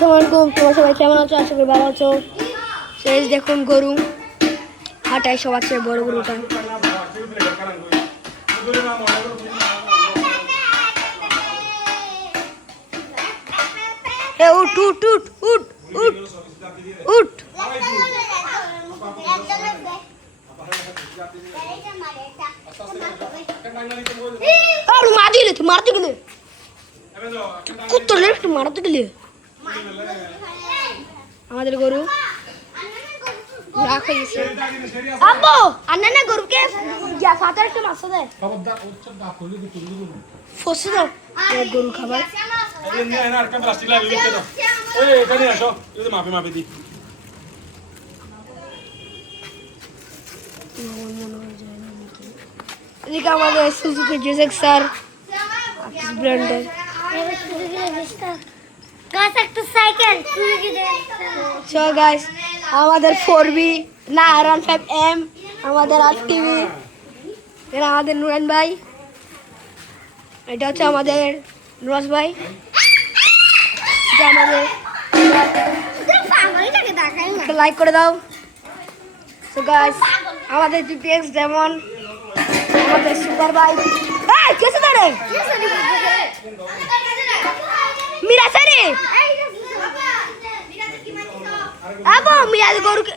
আসসালামু আলাইকুম, তোমরা সবাই কেমন আছো? আশা করি ভালো আছো। সেই দেখুন গরু হাটায় সবার চেয়ে বড় গরুটা। উঠ উঠ উঠ উঠ উঠ উঠ। মারতে গেলে তুই মারতে গেলে কুত্তর একটু মারতে গেলে আমাদের গরু রাখা গেছে। আব্বু আন্না না গরুকে ফাটার একটু মাছ দেয় ফসে দাও গরু খাবার। এদিকে আমাদের সুজুকি জেজেক্সার ব্র্যান্ডের সো গাইস আমাদের 4B না R15M আমাদের RTV, এটা আমাদের নুরান ভাই, এটা হচ্ছে আমাদের নুরাজ ভাই, এটা আমাদের লাইক করে দাও। সো গাইস আমাদের GPX যেমন আমাদের সুপার বাইক কেসে দাঁড়ে মিরা সারে আবো মিয়া গরুকে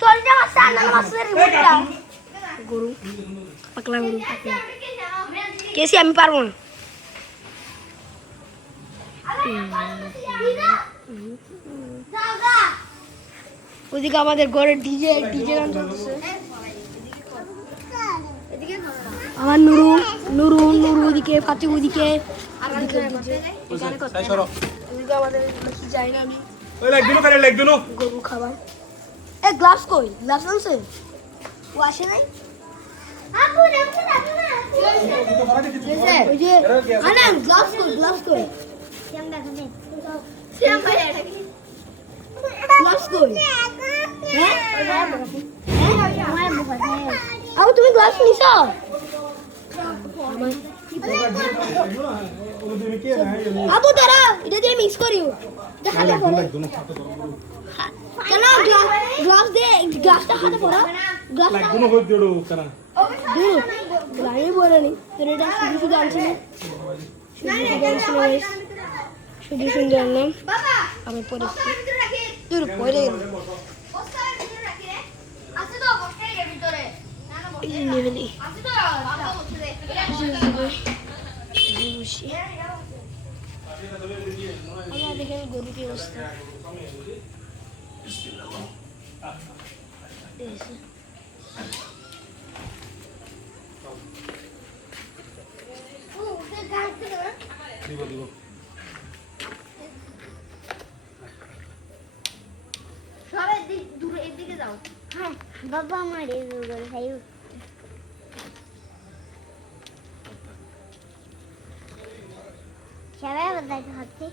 তোর জায়গা সানা মাসের রিমোটটা গরু পাকলা গরু পাকলা কেসি আমি পারবো না। ওদিকে আমাদের ঘরে ডিজে গান চলতেছে। আমার নুরু নুরু নুরু ওদিকে ফাতি ওদিকে আমাদের যাই না আমি গরু খাবার। গ্লাভস কই? গ্লাভস আনছে? ও আসে নাই? গ্লাভস কই? গ্লাভস কই? গ্লাভস কই? আবু তুমি গ্লাভস নিছো? আবু দাঁড়া, এটা দিয়ে মিক্স করিও। কেন গ্লাভস দিয়ে গ্লাভসটা হাতে পড়া? গ্লাভস লাগবে না হই দিও কেন? দিও লাইনে বলে নি তোর এটা শুধু শুধু আনছিস না? শুধু শুধু আনলাম বাবা আমি পরে তোর পরে আছে তো বসে এর ভিতরে এই নেবেলি আছে তো বাবা বসে দে বুঝি আমরা দেখেন গরু কি অবস্থা। বাবা আমার সবাই বলতে হচ্ছে